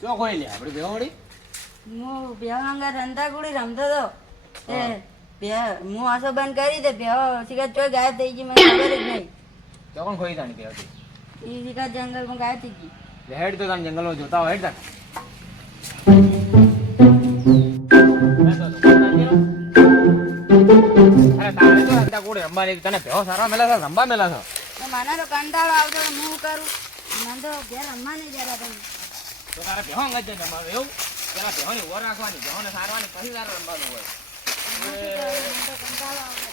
ચો ખોઈ લે? આપણે ભેગો વળી? હું બેવ અંગા રંધાકુડી રમતો હતો એ બે હું આસો બંધ કરી દે બેવ શિકાર ચોય ગાયબ થઈ ગઈ મને ખબર જ નહીં. ચો કોણ ખોઈ તાણી ભેગો એ શિકાર જંગલમાં ગાયબ થઈ ગઈ. હેડ તો જંગલમાં જોતા હોય હેડ તાણ. રમવાની તને ભેવો સારા મેલા છે રંબા મેલા છે. મને તો કંટાળો આવતો હું કરું? મને તો ઘેર રમવા નહીં જરા તમે. તો તારે ભેવો અંગત જ રમવાનું એવું? પેલા ભેહોની ઓર રાખવાની ભેહોને સારવાની પછી તારે રમવાનું હોય. કંટાળો આવતો.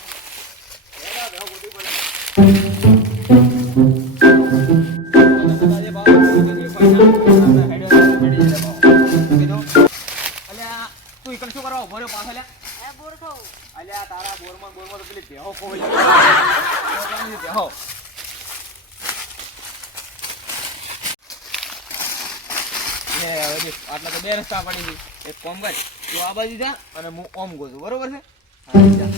તું કશું કરવા ઊભો રહ્યો પાછો લ્યા? એ બોર ખાઉં. અલ્યા તારા બોરમાં બોરમાં તો પેલી ભેહો ખોવાઈ ગઈ. ભેહો હવે આટલા તો બે રસ્તા પડી ગઈ. એક કોમ કર. તું આ બાજુ જા અને હું ઓમ ગોતું બરોબર છે? હા, જા.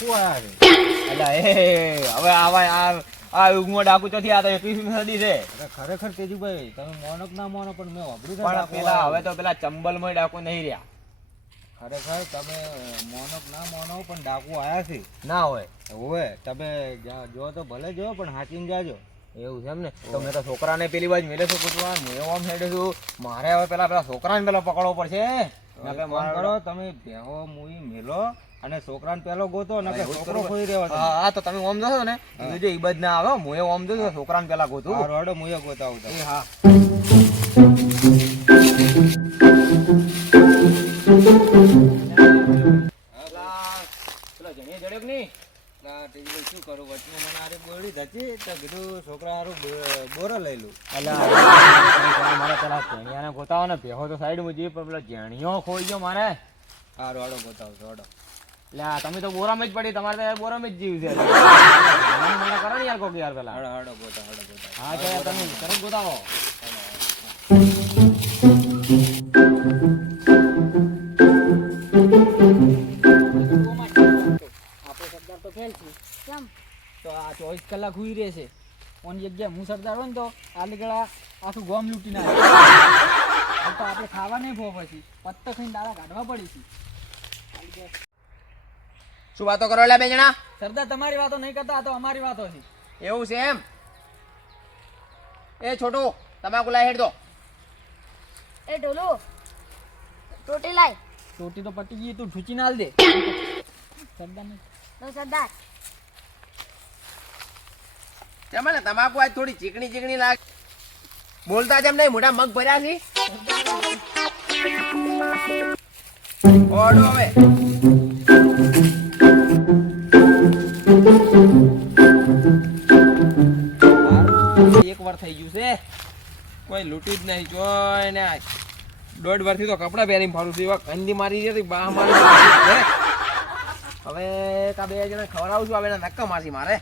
ડાકુ આયા છે એ હવે આવા આ આ યુગમાં ડાકુ ચોથી આ તો એકવીસમી સદી છે. ખરેખર તેજુભાઈ તમે મોનો ના મોનો પણ મેં સાંભળ્યું પણ પેલા હવે તો પેલા ચંબલમાં ડાકુ નહીં રહ્યા. ખરેખર તમે મોનક ના મોનો પણ ડાકુ આયા છે. ના હોય. હોય તમે જા- તો ભલે જો પણ હાચીને જાજો. એવું છે એમ ને? તો મેં તો છોકરાને પેલી બાજુ મેલે છું પૂછવા? મેં આમ હેડે છું. મારે હવે પેલા પેલા છોકરાને પેલા પકડવો પડશે. કરો? તમે ભેહો મુઈ મેલો. અને છોકરાને પેલો ગોતો ને હા, છોકરો ખોઈ રહ્યો હતો હા હા, તો તમે ઓમ જશો ને? તો જો ઈ બાજુ ના આવે હું એ ઓમ જશો છોકરાને પેલા ગોતું. રોડે મુએ ગોતાવું તમે એ હા. શું કરું? વચમાં મને આરે બોરડી ધચી તો કીધું છોકરા હારું બોરો લઈ લઉં અલા મારે પેલા જેણિયાને ગોતાવો ને ભેહો તો સાઈડ જઈએ પણ પેલો જેણિયો ખોઈ ગયો મારે. હારું હાડો ગોતાવો છું હાડો એટલે આ તમે તો બોરામાં જ પડી તમારે તો બોરામાં જ જીવ છે. મને કરો ને યાર કોક યાર પેલા. હાડો હાડો ગોતા હાડો ગોતા. હા તો યાર તમે તરત ગોતાવો. આપણે સરદાર તો ફેલ છે કેમ? તો આ ચોવીસ કલાક હુઈ રહેશે ઓની જગ્યાએ? હું સરદાર હોય ને તો આ લીગડા આખું ગોમ લૂંટી નાખે. તો આપણે ખાવા નહીં ભો પછી. પત્તા ખાઈને દાડા કાઢવા પડી છે. શું વાતો કરો લે બે જણા સરદાર તમારી વાતો નહીં કરતા તો અમારી વાતો છે. એવું છે એમ? એ છોટું તમાકુ લાય હેડ દો. એ ઢોલુ ટોટી લાય. ટોટી તો પટી ગઈ તું ઠૂચી નાલ દે. સરદાર ને તો સરદાર કેમ તમાકુ આજ થોડી ચીકણી ચીકણી લાગે બોલતા જેમ નહીં મોટા મગ ભર્યા છે? ઓડો હવે. એક વાર થઈ ગયું છે. કોઈ લૂંટી જ નહીં. જોઈ ને દોઢ વર્ષથી તો કપડાં પહેરીને ફરું છું. એવા ગંદી મારી જતી બા મારી. હવે કા બે જણા ખવડાવું છું. હવે એના નક્કા માસી મારે.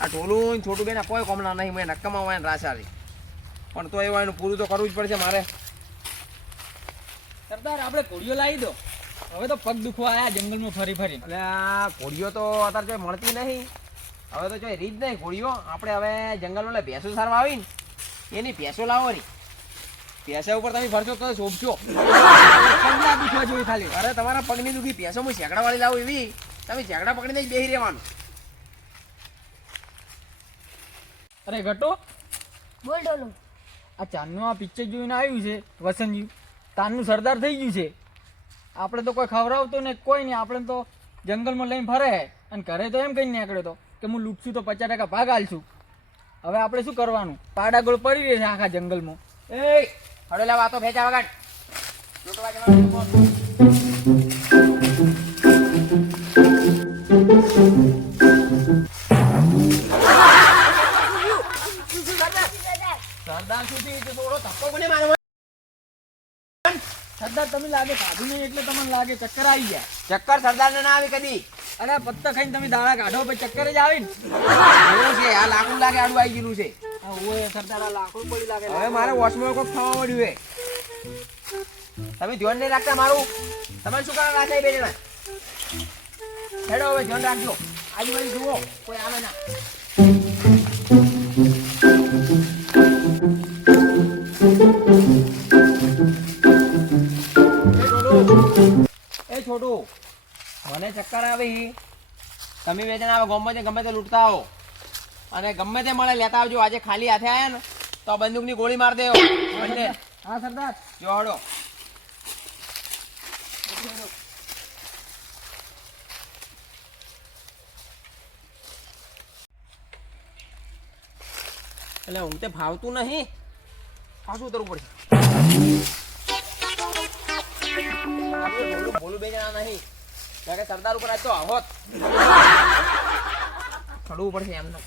આ ટોલું છોટું બેન કોઈ કોમના નહીં. મેં નક્કામાં હોય રાસારી. પણ તો એવા એનું પૂરું તો કરવું જ પડશે મારે. સરદાર, આપણે કોળીઓ લાવી દો. હવે તો પગ દુખવા આયા જંગલમાં ફરી ફરી અને આ ઘોડીઓ તો અત્યારે જો મળતી નહીં. હવે તો જો રીત નહીં ઘોડીઓ. આપણે હવે જંગલમાં એટલે ભેંસો સારવા આવી ને એની ભેંસો લાવવાની. ભેંસા ઉપર તમે ફરશો તો શોભશો. પગલા દુખવા જોઈએ ખાલી અરે તમારા પગની દુખી ભેંસો હું ઝેકડા વાળી લાવું એવી. તમે શેકડા પકડીને જ બેસી રહેવાનું. અરે ઘટો. બોલ ડોલો. આ ચાંદનું આ પિક્ચર જોઈને આવ્યું છે વસંતજી. તાનનું સરદાર થઈ ગયું છે. આપણે તો કોઈ ખવડાવતું ને કોઈ નહીં. આપણે તો જંગલમાં લઈને ફરે અને ઘરે તો એમ કહીને નીકળ્યો તો કે હું લૂંટશું તો પચાસ ટકા ભાગ આલશું. હવે આપણે શું કરવાનું? પાડાગોળ ગોળ પડી રહેશે આખા જંગલમાં. એ વાતો ભેજા વગાડ સરદાર સુધી થોડો ધક્કો મને માર્યો સરદાર તમે લાગે ખાધું નહીં એટલે તમને લાગે ચક્કર આવી ગયા ચક્કર સરદારને ના આવે કદી. અરે પત્તા ખાઈને તમે દાણા કાઢો પછી ચક્કર જ આવે ને. છે આ લાકડું લાગે આડું આવી ગયેલું છે. આ સરદાર આ લાકડું પડી લાગે. હવે મારે વોશમાં કોક થવા મળ્યું છે. તમે ધ્યાન નહીં રાખતા મારું. તમે શું કરવા રાખે બે જણા? હેડો હવે ધ્યાન રાખજો. આજુબાજુ જુઓ કોઈ આવે ના. છોટું મને ચક્કર આવી. તમે બે જણા ગમે તે ગમે તે લૂંટતા આવો. અને ગમે તે મળે લેતા આવજો. આજે ખાલી હાથે આવ્યા ને તો બંદૂકની ગોળી માર દેવો. બંને. હા સરદાર. જો હડો. એટલે હું તે ભાવતું નહીં. પાછું ઉતરવું પડશે. બોલું બોલું બે જણા નહીં કે સરદાર ઉપર આજ તો. આવોત ચડવું પડશે એમને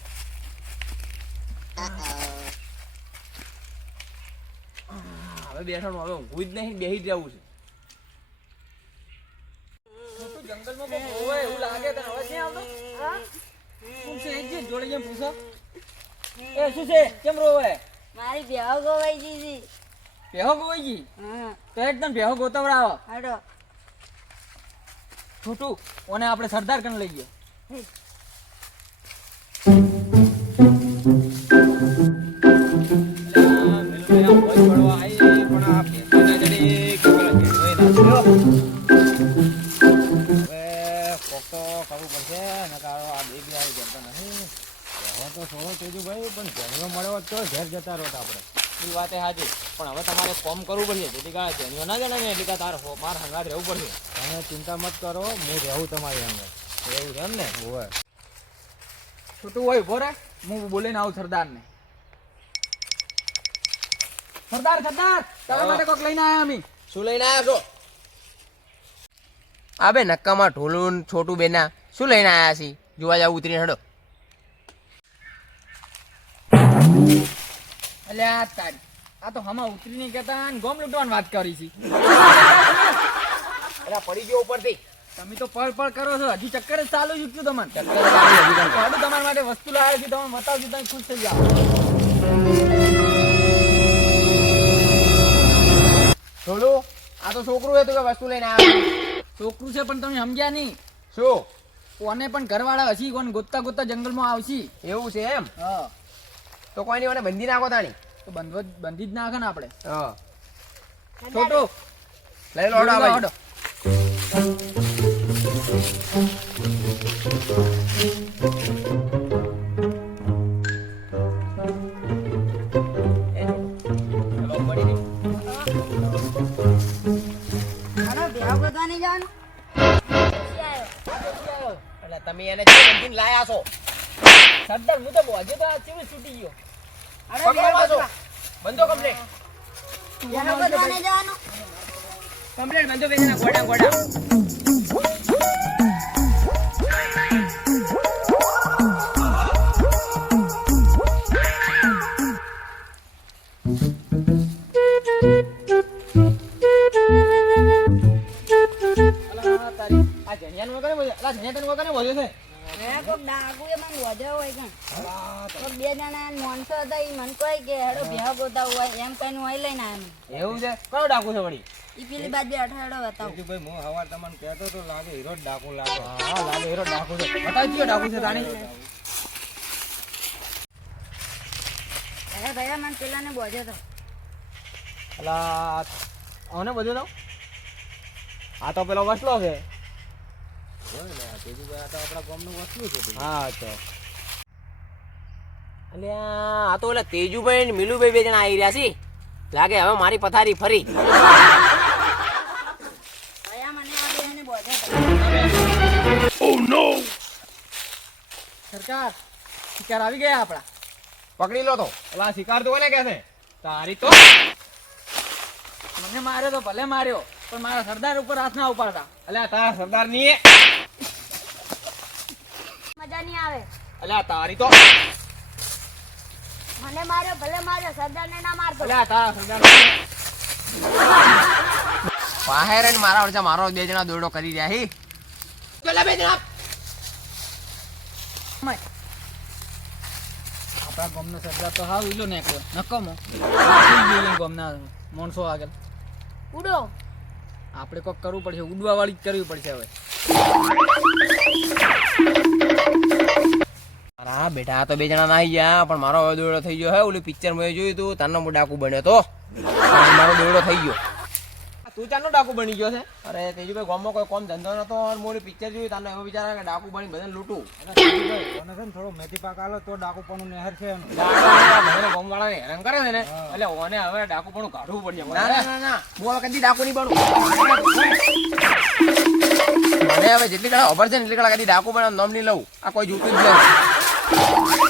હવે બેઠાનું હવે ઊંઘવું જ નહીં બેહી જ રહેવું છે જંગલમાં હોય એવું લાગે તને હવે ક્યાં આવતો શું છે એક જોડે જઈને પૂછો એ શું છે કેમ રોવે મારી બેહો ગવાઈ ગોઈ? ગઈ તો એક તને ગોતવડાવો. હડો. છોટું. ઓને આપણે સરદાર કણ લઈ ગયો તો તેજુભાઈ, પણ ઘરનો મળ્યો તો ઘેર જતા રહો આપણે. એ વાત સાચી પણ હવે તમારે કોમ કરવું પડશે. જેથી કારણે જેણીઓ ના જણે ને એટલે કે તારે માર હંગાત રહેવું પડશે. તમે ચિંતા મત કરો હું રહેવું તમારી અંદર. રહેવું છે એમ ને? હોય છૂટું હોય ઊભો રે. હું બોલીને આવું સરદારને. સરદાર સરદાર! હા. માટે કોક લઈને આવ્યા અમે. શું લઈને આવ્યા છો? આ બે નક્કામાં ઢોલું છોટું બેના. શું લઈને આવ્યા છી જોવા જાવ ઉતરીને હડો. એટલે આ તારી. આ તો હમા ઉતરી નહીં કહેતા અને ગોમ લૂંટવાની વાત કરી છે. એટલે પડી ગયો ઉપરથી. તમે તો પળ પળ કરો છો. હજી ચક્કર જ ચાલુ જ તમને. ચક્કર તમારા માટે વસ્તુ લાવે છે તમે બતાવજો તમે ખુશ થઈ જાઓ. છોડો આ તો છોકરું હતું કે વસ્તુ લઈને આવે છોકરું છે પણ તમે સમજ્યા નહીં. શું? કોને પણ ઘરવાળા હસી કોને ગોતતા ગોતતા જંગલમાં આવશે. એવું છે એમ? હા. તો કોઈની મને બંધી નાખો તાણી. તો બંધ બંધી જ નાખે ને આપણે. હા. છોટું લઈ લો એટલે તમે એને લાયા છો. સરદાર હું તો બોજ્યો તો આ ચેવું છૂટી ગયો. બંધો કમ્પ્લેટ કમ્પ્લેટ બંધો બે ગોડા ગોડા આ જણિયાનું વગર બોલ્યો અલા જણિયા તને વગર બોલ્યો છે. હે કોક ડાકુ એ મને વધ્યો હોય. કણ કોક બે જણા માણસો હતા ઈ મને કહે કે હેડો બેહો ગોતા હોય. એમ કઈને હોય લઈને આવ્યા એવું છે? કયો ડાકુ છે વળી? ઈ પેલી બાજુ બેઠો હેડો બતાવો. તેજુભાઈ હું હવાર તમને કહેતો તો લાગે હીરો ડાકુ લાગે. હા લાગે હીરો ડાકુ છે. બતાવી કયો ડાકુ છે તાણી હે ભૈયા મને પેલાને બોજ્યો તો. અલા આ તો પેલો વસલો છે. હા તો. અલ્યા આ તો એટલે તેજુભાઈ ને મિલુભાઈ બે જણા આવી રહ્યા છે. લાગે હવે મારી પથારી ફરી. તો સરકાર શિકાર આવી ગયા આપણા. પકડી લો તો. ઓલા શિકાર તો કોને કે છે? તારી તો મને માર્યો તો ભલે માર્યો પણ મારા સરદાર ઉપર હાથ ના ઉપાડતા. અલ્યા તારા સરદારની મજા નહીં આવે. અલ્યા તારી તો મને માર્યો ભલે માર્યો સરદારને ના મારતો. લે તારા સરદાર વાહે ને મારા વચ્ચે મારો બે જણા દોડો કરી રહ્યા હી. પેલા બે જણા. આપણા ગમનો સરદાર તો હાવ ઈલો નીકળ્યો. નકમો. ગામના માણસો આગળ. ઉડો. આપણે કોક કરવું પડશે. ઉડવા વાળી કરવી પડશે હવે. અરે બેટા આ તો બે જણા નાહી ગયા પણ મારો હવે દોડો થઈ ગયો. હે ઓલું પિક્ચર મેં જોયું તું તારનો હું ડાકુ બન્યો તો. મારો દોરડો થઈ ગયો. તું ચારનો ડાકુ બની ગયો છે? અરે તેજુભાઈ ગામમાં કોઈ કોમ ધંધો નતો અને મોરી પિક્ચર જોયું તારનો એવો વિચાર કે ડાકુ બની બધાને લૂંટું. અને મને છે ને થોડો મેથી પાક આલો તો ડાકુપણું નહેર છે એનું. ગામવાળાને હેરાન કરે છે ને. એટલે ઓને હવે ડાકુ પણ કાઢવું પડશે. ના ના ના હું હવે કદી ડાકુ નહીં બનું. મને હવે જેટલી કળા ખબર છે ને એટલી કળા કદી ડાકુ પણ નામ નહીં લઉં. આ કોઈ જૂતું જ નહીં Oh, my God.